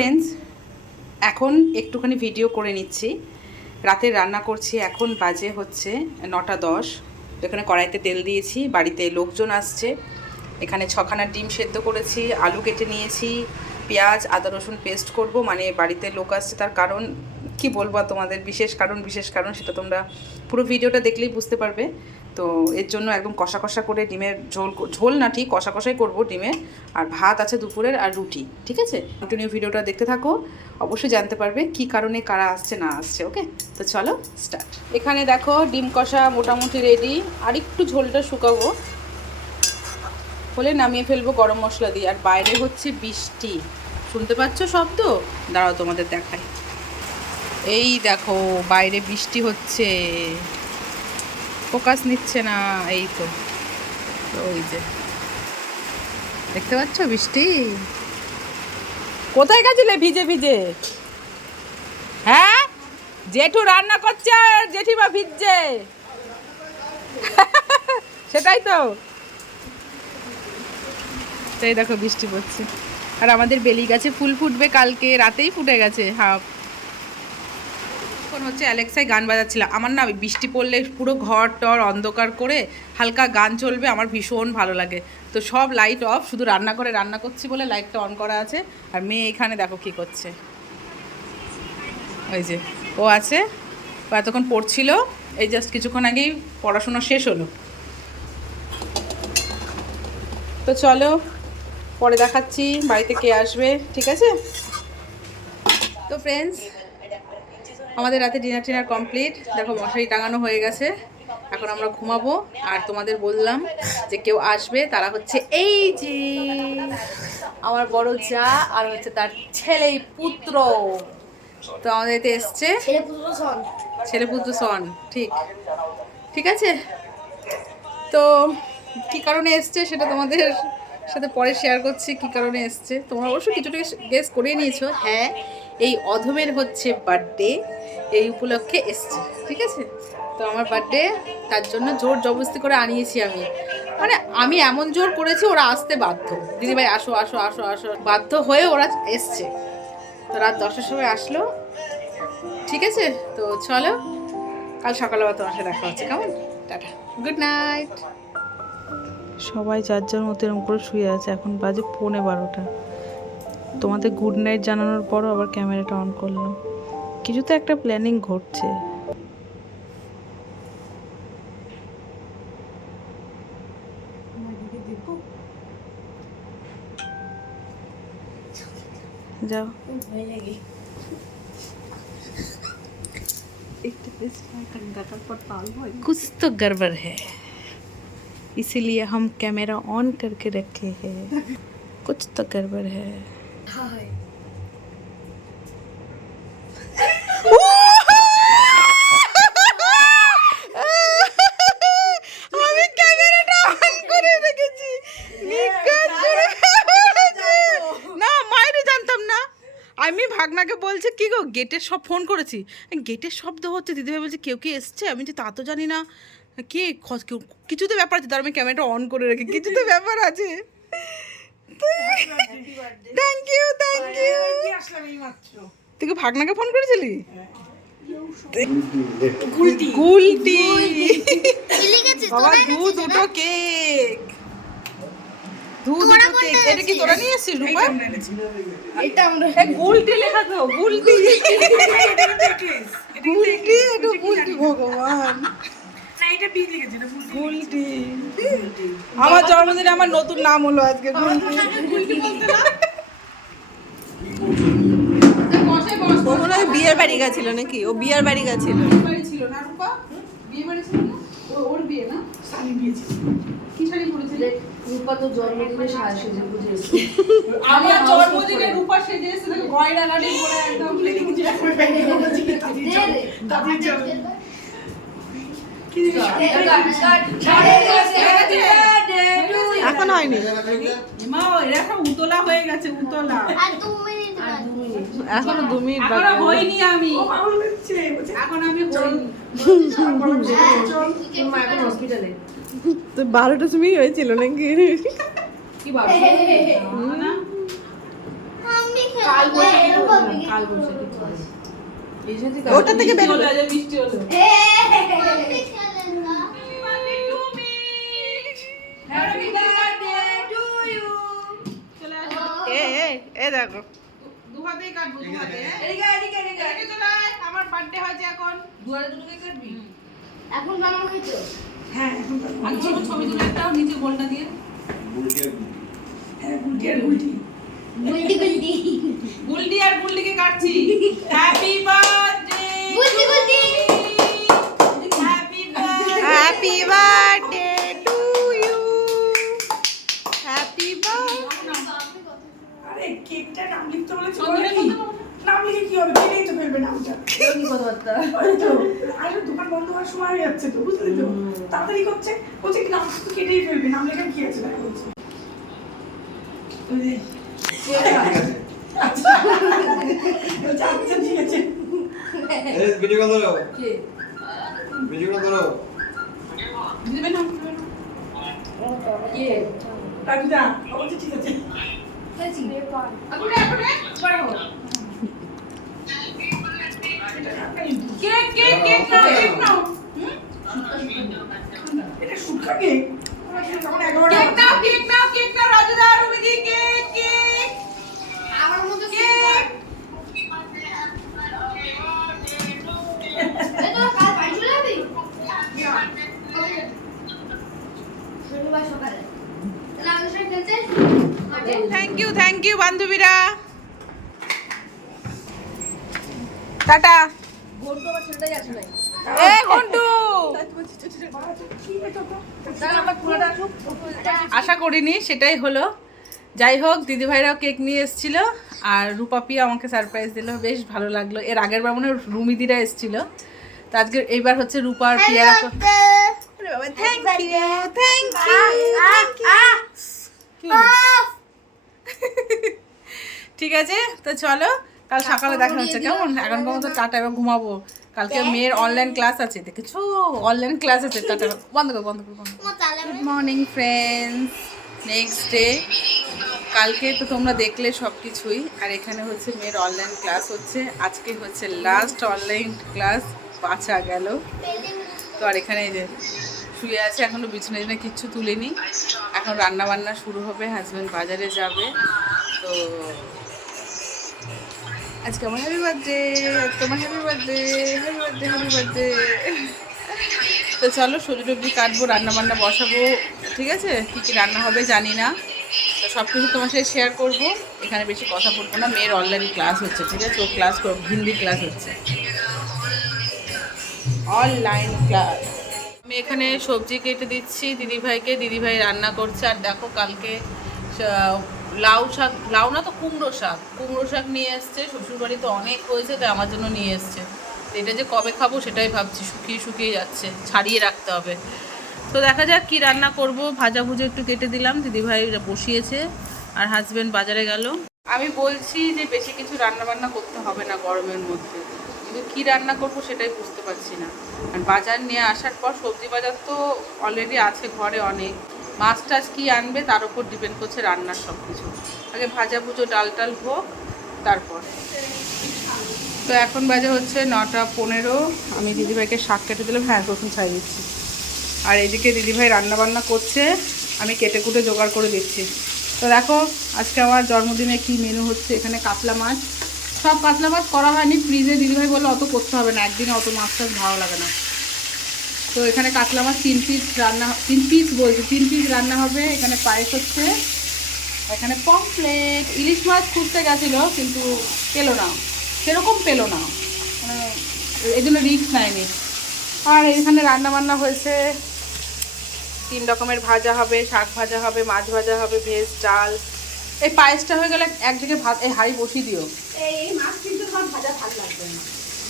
Friends এখন একটুখানি video করে নিচ্ছি। রাতে রান্না করছি, এখন বাজে হচ্ছে নটা দশ। এখানে কড়াইতে তেল দিয়েছি, বাড়িতে লোকজন আসছে। এখানে ছখানা ডিম সেদ্ধ করেছি, আলু কেটে নিয়েছি, পেঁয়াজ, আদা, রসুন পেস্ট করব। মানে বাড়িতে লোক আসছে তার কারণ, কি বলব তোমাদের? বিশেষ কারণ বিশেষ কারণ, সেটা তোমরা পুরো ভিডিওটা দেখলেই বুঝতে পারবে। তো এর জন্য একদম কষা কষা করে ডিমের ঝোল ঝোল না ঠিক, কষা কষাই করব ডিমের আর ভাত আছে দুপুরের আর রুটি, ঠিক আছে? কন্টিনিউ ভিডিওটা দেখতে থাকো, অবশ্যই জানতে পারবে কি কারণে কারা আসছে, না আসছে ওকে তো চলো স্টার্ট এখানে দেখো ডিম কষা মোটামুটি রেডি আর একটু ঝোলটা শুকাবো। হলে নামিয়ে ফেলব গরম মশলা দিয়ে। আর বাইরে হচ্ছে বৃষ্টি। শুনতে পাচ্ছ শব্দ দাঁড়াও তোমাদের দেখাই। এই দেখো, বাইরে বৃষ্টি হচ্ছে। ফোকাস নিচ্ছে না, এই তো। ওই যে। দেখতে পাচ্ছ বৃষ্টি? কোথায় গেছিলে ভিজে ভিজে? হ্যাঁ? জেঠু রান্না করছে জেঠিমা ভিজছে। সেটাই তো। তাই দেখো বৃষ্টি পড়ছে। আর আমাদের বেলি গাছে ফুল ফুটবে কালকে, রাতেই ফুটে গেছে, হাফ। এখন হচ্ছে অ্যালেক্সাই গান বাজাচ্ছিল। আমার না বৃষ্টি পড়লে পুরো ঘর টর অন্ধকার করে হালকা গান চলবে, আমার ভীষণ ভালো লাগে। তো সব লাইট অফ শুধু রান্না করে রান্না করছি বলে লাইটটা অন করা আছে। আর মেয়ে এখানে দেখো কি করছে। ওই যে, ও আছে, ও এতক্ষণ পড়ছিল, এই জাস্ট কিছুক্ষণ আগেই পড়াশোনা শেষ হলো। তো চলো, পরে দেখাচ্ছি, বাড়িতে কে আসবে, ঠিক আছে? তো ফ্রেন্ডস আমাদের রাতে ডিনার টিনার কমপ্লিট দেখো মশারি টাঙানো হয়ে গেছে। এখন আমরা ঘুমাবো। আর তোমাদের বললাম যে কেউ আসবে তারা হচ্ছে এই যে আমার বড় যা আর হচ্ছে তার ছেলে পুত্র। তো আমাদের এতে এসছে। ছেলে পুত্র সন। ঠিক। ঠিক আছে? তো কি কারণে এসছে সেটা তোমাদের সাথে পরে শেয়ার করছি কি কারণে এসছে? তোমরা অবশ্যই কিছুটা গেস করে নিয়েছো। হ্যাঁ। এই অধমের হচ্ছে বার্থডে এই উপলক্ষে এসছে, ঠিক আছে? তো আমার বার্থডে তার জন্য জোর জবরদস্তি করে আনিয়েছি আমি। মানে আমি এমন জোর করেছি ওরা আসতে বাধ্য। দিদিভাই, আসো আসো আসো আসো। বাধ্য হয়ে ওরা এসছে। তো রাত দশটার সময় আসলো, ঠিক আছে? তো চলো, কাল সকালবেলা তোমার সাথে দেখা হচ্ছে। কেমন? টাটা। গুড নাইট সবাই যার যার মতো এরকম করে শুয়ে আছে, এখন বাজে পৌনে বারোটা। তোমাদের গুড নাইট জানানোর পরও আবার ক্যামেরাটা অন করলাম কিছু তো একটা প্ল্যানিং ঘটছে যাও ভয় লাগে कुछ तो गड़बड़ है इसीलिए हम कैमरा ऑन करके रखे हैं कुछ तो गड़बड़ है আমি ভাগনাকে বলছে কি গো গেটের সব ফোন করেছি? গেটের শব্দ হচ্ছে দিদিভাই বলছে কেউ কি এসছে? আমি যে তা তো জানি না। কি কিছু তো ব্যাপার আছে। তার আমি ক্যামেরাটা অন করে রাখি কিছু তো ব্যাপার আছে। থ্যাংক ইউ থ্যাংক ইউ তুই কি ভাগনাকে ফোন করেছিলি? গুলটি বাবা দু দুটো কেক। দু দুটো কেক। এটা কি তোরা নিয়ে এসেছিস রূপা? এটা আমরা গুলটি লেখা তো গুলটি গুলটি এটা গুলটি ভগবান। আমার জন্মদিনে আমার নতুন নাম হলো আজকে ও মনে হয় বিয়ের বাড়ি গেছিল নাকি ও বিয়ের বাড়ি গেছিল বাড়ি ছিল না রূপা বিয়ে বাড়ি ছিল না ওর বিয়ে না শাড়ি বিয়ে ছিল কি শাড়ি পরেছিলে রূপা তো জন্মদিনে সাজ সেজে বুঝে আমার জন্মদিনে রূপা সেজে এসে গয়না গাড়ি পরে একদম এরা সব উতলা হয়ে গেছে উতলা। এখনও দু মিনিট এখনও হইনি আমি। এখন আমি তো বারোটার সময় হয়েছিল নাকি? কি ভাবছ না কাল বৈশাখী ওটা থেকে বেরোবে মিষ্টি হলো এ এ এ দেখো। দু হাতেই কাটবো দু হাতে হ্যাঁ? এদিকে চলে আয়, আমার বার্থডে হয়েছে এখন। এখন হয়েছে? আগে ছোট ছবি তুলে একটা নিচে গোলটা দিয়ে। গুলটি গুলটি। গুলডি আর গুলডিকে কাটছি। Happy birthday গুলটি গুলটি। Happy birthday happy birthday to you happy birthday আরে কেকটা নাম লিখতে বলেছে নাম লিখে কি হবে? কেটেই তো ফেলবে নামটা। কি কথাবার্তা? আসলে দোকান বন্ধ হওয়ার সময় হয়ে যাচ্ছে তো বুঝলি তো? তাড়াতাড়ি করছে বলছে কি নাম তো কেটেই ফেলবে নাম লেখার কি আছে? তাই বলছে। আচ্ছা আচ্ছা ঠিক ঠিক আছে কেক কেক কেক নাও কেক নাও এটা সুটকা কেক আসুক আশা করিনি সেটাই হলো। যাই হোক দিদিভাইরাও কেক নিয়ে এসেছিল আর রূপাপি আমাকে সারপ্রাইজ দিল। বেশ ভালো লাগল। এর আগের বার মনে রুমিদিরা এসেছিল। তো আজকে এইবার হচ্ছে রূপা আর পিয়ারা থ্যাংক থ্যাংক ঠিক আছে তো চলো। কাল সকালে দেখা হচ্ছে, কেমন? এখন মতো টাটা এবার ঘুমাবো। কালকে মেয়ের অনলাইন ক্লাস আছে, দেখেছ? অনলাইন ক্লাস আছে টাটা বন্ধ কর বন্ধ কর good morning friends next day কালকে তো তোমরা দেখলে সব কিছুই আর এখানে হচ্ছে মেয়ের অনলাইন ক্লাস হচ্ছে। আজকে হচ্ছে লাস্ট অনলাইন ক্লাস বাঁচা গেল। তো আর এখানে যে শুয়ে আছে, এখনও বিছানা টিছানা কিচ্ছু তুলিনি। এখন রান্না বান্না শুরু হবে হাজব্যান্ড বাজারে যাবে। তো আজকে আমার হ্যাপি বার্থডে তোমার happy birthday happy birthday happy birthday তো চলো সবজি টবজি কাটবো রান্না বান্না বসাবো, ঠিক আছে? কী কী রান্না হবে জানি না। তো সব কিছু তোমার সাথে শেয়ার করব। এখানে বেশি কথা বলব না, মেয়ের অনলাইন ক্লাস হচ্ছে, ঠিক আছে? ও ক্লাস করব হিন্দি ক্লাস হচ্ছে। অনলাইন ক্লাস আমি এখানে সবজি কেটে দিচ্ছি, দিদিভাইকে। দিদিভাই রান্না করছে। আর দেখো, কালকে লাউ শাক, লাউ না তো কুমড়ো শাক। কুমড়ো শাক নিয়ে এসছে শ্বশুরবাড়িতে অনেক হয়েছে, তাই আমার জন্য নিয়ে এসছে। তো এটা যে কবে খাব সেটাই ভাবছি, শুকিয়ে শুকিয়ে যাচ্ছে, ছাড়িয়ে রাখতে হবে। তো দেখা যাক কি রান্না করব, ভাজা ভুজে একটু কেটে দিলাম, দিদিভাই বসিয়েছে, আর হাজব্যান্ড বাজারে গেল। আমি বলছি যে বেশি কিছু রান্না বান্না করতে হবে না গরমের মধ্যে। কিন্তু কি রান্না করব সেটাই বুঝতে পারছি না। আর বাজার নিয়ে আসার পর সবজি বাজার তো অলরেডি আছে, ঘরে অনেক। মাছ টাছ কী আনবে তার উপর ডিপেন্ড করছে রান্নার সব কিছু আগে ভাজা ভুজো, ডাল টাল হোক, তারপর। তো এখন বাজে হচ্ছে নটা পনেরো। আমি দিদিভাইকে শাক কেটে দিলাম। হ্যাঁ রসুন ছাই দিচ্ছি। আর এদিকে দিদিভাই রান্না বান্না করছে। আমি কেটে কুটে জোগাড় করে দিচ্ছি। তো দেখো, আজকে আমার জন্মদিনে কি মেনু হচ্ছে? এখানে কাতলা মাছ। সব কাতলা মাছ করা হয়নি। ফ্রিজে দিদিভাই বললে, অত করতে হবে না। একদিনে অত মাছ টাছ ভালো লাগে না। তো এখানে কাতলা মাছ তিন পিস রান্না তিন পিস বলছি, তিন পিস রান্না হবে। এখানে পায়েস হচ্ছে। এখানে পমফ্লেট ইলিশ মাছ খুঁজতে গেছিল, কিন্তু পেল না। সেরকম পেল না। মানে এই জন্য রিস্ক নেয়নি। আর এখানে রান্না বান্না হয়েছে। তিন রকমের ভাজা হবে, শাক ভাজা হবে, মাছ ভাজা হবে, ভেজ, ডাল। এই পায়েসটা হয়ে গেলে একদিকে ভাত, এই হাঁড়ি বসিয়ে দিও। এই মাছ কিন্তু ভাজা, ভালো লাগবে না।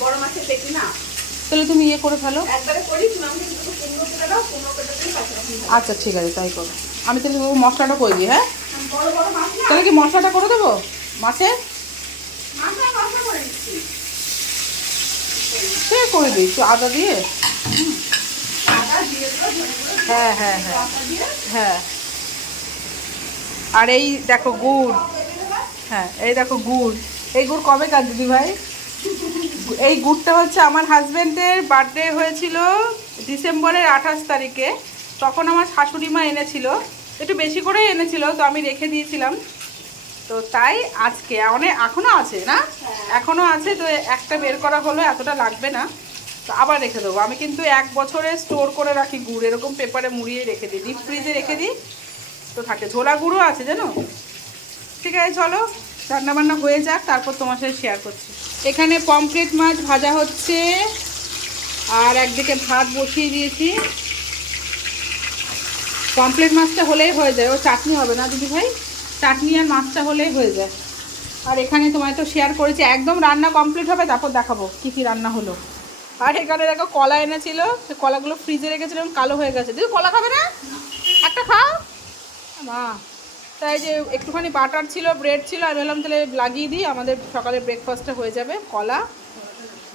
বড় মাছের পেটি না? তাহলে তুমি ইয়ে করে ফেলো। আচ্ছা ঠিক আছে তাই করো। আমি তাহলে মশলাটা করে দিই হ্যাঁ? তাহলে কি মশলাটা করে দেবো? মাছের মাছ করে সে করে দিই একটু আদা দিয়ে। হ্যাঁ হ্যাঁ হ্যাঁ। হ্যাঁ। আর এই দেখো গুড়। হ্যাঁ এই দেখো গুড়। এই গুড় কবে কার দিদি ভাই? এই গুড়টা হচ্ছে আমার হাজব্যান্ডের বার্থডে হয়েছিল ডিসেম্বরের আঠাশ তারিখে। তখন আমার শাশুড়ি মা এনেছিল। একটু বেশি করেই এনেছিল তো আমি রেখে দিয়েছিলাম। তো তাই আজকে অনেক এখনও আছে না? এখনও আছে তো একটা বের করা হলো এতটা লাগবে না। তো আবার রেখে দেবো। আমি কিন্তু এক বছরে স্টোর করে রাখি গুড়। এরকম পেপারে মুড়িয়ে রেখে দিই ডিপ ফ্রিজে রেখে দিই। তো থাকে ঝোলা গুঁড়ো আছে জানো? ঠিক আছে চলো। রান্নাবান্না হয়ে যাক, তারপর তোমার সাথে শেয়ার করছি। এখানে পমফ্রেট মাছ ভাজা হচ্ছে, আর একদিকে ভাত বসিয়ে দিয়েছি। পমফ্রেট মাছটা হলেই হয়ে যায়, ও চাটনি হবে না দিদি ভাই? চাটনি আর মাছটা হলেই হয়ে যায়। আর এখানে তোমায় তো শেয়ার করেছি, একদম রান্না কমপ্লিট হবে, তারপর দেখাবো কী কী রান্না হলো। আর এখানে দেখো কলা এনেছিল, সে কলাগুলো ফ্রিজে রেখেছিলাম কালো হয়ে গেছে। দিদি কলা খাবে না? একটা খাও। মা তাই যে একটুখানি বাটার ছিল ব্রেড ছিল, আমি বললাম তাহলে লাগিয়ে দিই, আমাদের সকালে ব্রেকফাস্টটা হয়ে যাবে, কলা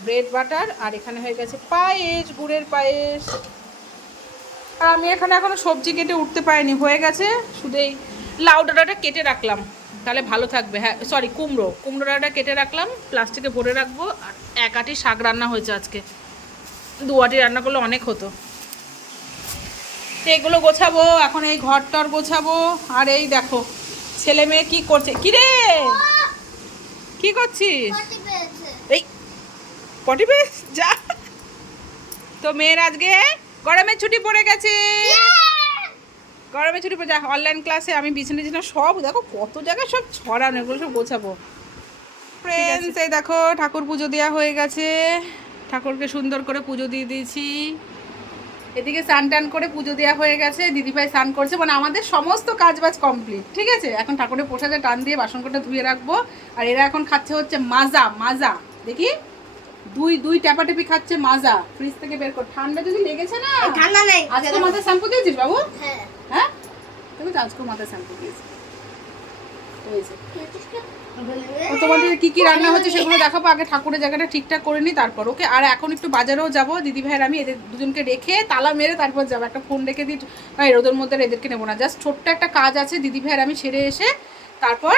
ব্রেড বাটার আর এখানে হয়ে গেছে পায়েস, গুড়ের পায়েস। আর আমি এখানে এখনও সবজি কেটে উঠতে পারিনি, হয়ে গেছে, শুধু এই লাউ ডাঁটাটা কেটে রাখলাম, তাহলে ভালো থাকবে হ্যাঁ সরি কুমড়ো কুমড়ো ডাঁটা কেটে রাখলাম প্লাস্টিকে ভরে রাখব, আর এক আটি শাক রান্না হয়েছে আজকে, দু আটি রান্না করলে অনেক হতো। তো এগুলো গোছাবো এখন এই ঘর টর গোছাবো। আর এই দেখো ছেলে মেয়ে কি করছে? কি রে? কি করছিস? এই পটি পেস যা। তো মেয়ের আজকে গরমের ছুটি পড়ে গেছে। গরমের ছুটি পড়ে যা অনলাইন ক্লাসে আমি বিছানা টিছানা সব দেখো কত জায়গায় সব ছড়ানো এগুলো সব গোছাবো। ফ্রেন্ডস এই দেখো ঠাকুর পুজো দেওয়া হয়ে গেছে। ঠাকুরকে সুন্দর করে পুজো দিয়ে দিয়েছি। এদিকে স্নান টান করে পুজো দেওয়া হয়ে গেছে দিদিভাই স্নান করছে মানে আমাদের সমস্ত কাজ বাজ কমপ্লিট ঠিক আছে? এখন ঠাকুরের পোশাকে টান দিয়ে বাসন কোটা ধুয়ে রাখব আর এরা এখন খাচ্ছে হচ্ছে মাজা মাজা দেখি? দুই দুই ট্যাপাটেপি খাচ্ছে মাজা ফ্রিজ থেকে বের কর ঠান্ডা যদি লেগেছে না? ঠান্ডা নেই আজকে মাথায় শ্যাম্পু দিয়েছিস বাবু? হ্যাঁ। হ্যাঁ? তুমি তো আজকে মাথায় শ্যাম্পু দিয়েছি। এই যে। তো তোমাদের কি কি রান্না হচ্ছে সেগুলো দেখাবো, আগে ঠাকুরের জায়গাটা ঠিকঠাক করে নিই, তারপর ওকে আর এখন একটু বাজারেও যাব। দিদি ভাইয়ের আমি এদের দুজনকে রেখে তালা মেরে তারপর যাব। একটা ফোন রেখে দিই রোদের মধ্যে এদেরকে নেব না। জাস্ট ছোট্ট একটা কাজ আছে, দিদি ভাইয়ের আমি সেরে এসে তারপর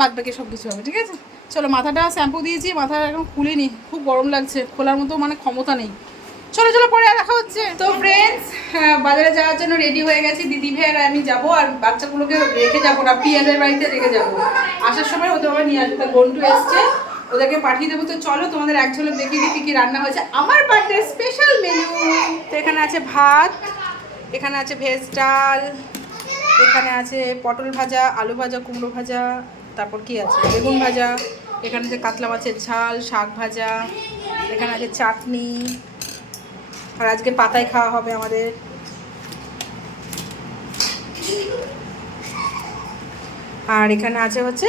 বাদ বাকি সব কিছু হবে, ঠিক আছে? চলো, মাথাটা শ্যাম্পু দিয়েছি মাথা এখন খুলিনি খুব গরম লাগছে, খোলার মতো মানে ক্ষমতা নেই। চলো চলো, পরে দেখা হচ্ছে। তো ফ্রেন্ডস বাজারে যাওয়ার জন্য রেডি হয়ে গেছি। দিদি ভাই আর আমি যাব, আর বাচ্চাগুলোকে রেখে যাব না, পিয়াদের বাড়িতে রেখে যাব। আসার সময় ওদের আবার নিয়ে আসবে, তা গন্টু এসছে। ওদেরকে পাঠিয়ে দেবো। তো চলো, তোমাদের এক ঝলক দেখিয়ে দিই কী কী রান্না হয়েছে। আমার বার্থডে স্পেশাল মেনু তো এখানে আছে ভাত, এখানে আছে ভেজ ডাল, এখানে আছে পটল ভাজা, আলু ভাজা, কুমড়ো ভাজা, তারপর কি আছে? বেগুন ভাজা, এখানে আছে কাতলা মাছের ঝাল, শাক ভাজা, এখানে আছে চাটনি আর আজকে পাতায় খাওয়া হবে আমাদের। আর এখানে আছে হচ্ছে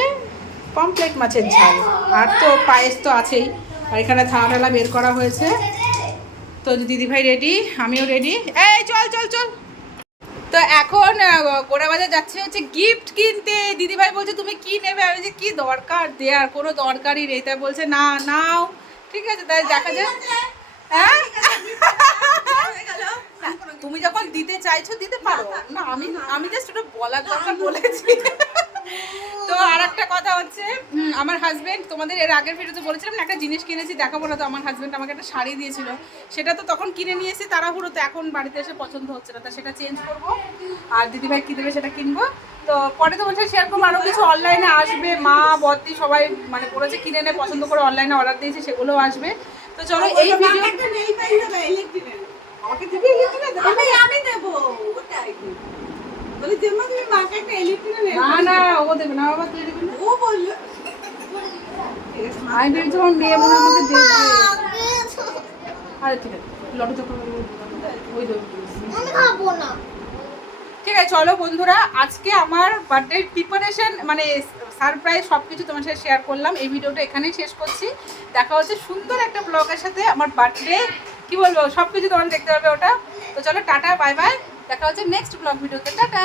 পমপ্লেট মাছের ঝাল। আর তো পায়েস তো আছেই। আর এখানে থালা বের করা হয়েছে। তো দিদিভাই রেডি আমিও রেডি এই, চল চল চল। তো এখন গোড়াবাজার যাচ্ছে হচ্ছে গিফট কিনতে। দিদিভাই বলছে, তুমি কি নেবে? আমি যে কি দরকার? দেয়ার, কোনো দরকারই নেই। তাই বলছে, না, নাও। ঠিক আছে তাই দেখা যায় তুমি যখন দিতে চাইছো, দিতে পারো। না, আমি আমি জাস্ট ওটা বলার কথা বলেছি। তো আর একটা কথা হচ্ছে আমার হাজবেন্ড তোমাদের এর আগের ভিডিওতে বলেছিলাম না, একটা জিনিস কিনেছি, দেখাবো না তো, আমার হাজবেন্ড আমাকে একটা শাড়ি দিয়েছিল। সেটা তো তখন কিনে নিয়েছি তাড়াহুড়ো তো এখন বাড়িতে এসে পছন্দ হচ্ছে না, তা সেটা চেঞ্জ করব। আর দিদিভাই কী দেবে সেটা কিনবো। তো পরে তো বলছে করব আরও কিছু অনলাইনে আসবে, মা বদ্দি সবাই মানে বলেছে কিনে নে পছন্দ করে অনলাইনে অর্ডার দিয়েছে, সেগুলোও আসবে। তো চলো এই ভিডিও আমাকে দিবি এর? আমি আমি দেবো। ওটাই। বলে জেম্মা তুমি মাকে একটা ইলেকট্রিক না। না ও দেবে না বাবা তুই দিবি ও বলল আমি ভেবেছি আমার মেয়ে মনে আমাকে দেবে। আরে ঠিক আছে লটো চক্র ওই দেবে। আমি খাব না। ঠিক আছে চলো বন্ধুরা, আজকে আমার বার্থডে প্রিপারেশন মানে সারপ্রাইজ সব কিছু তোমার সাথে শেয়ার করলাম। এই ভিডিওটা এখানেই শেষ করছি। দেখা হচ্ছে সুন্দর একটা ব্লগের সাথে আমার বার্থডে কি বলব সব কিছু তোমার দেখতে পাবে ওটা। তো চলো, টাটা বাই বাই দেখা হচ্ছে নেক্সট ব্লগ ভিডিওতে। টাটা।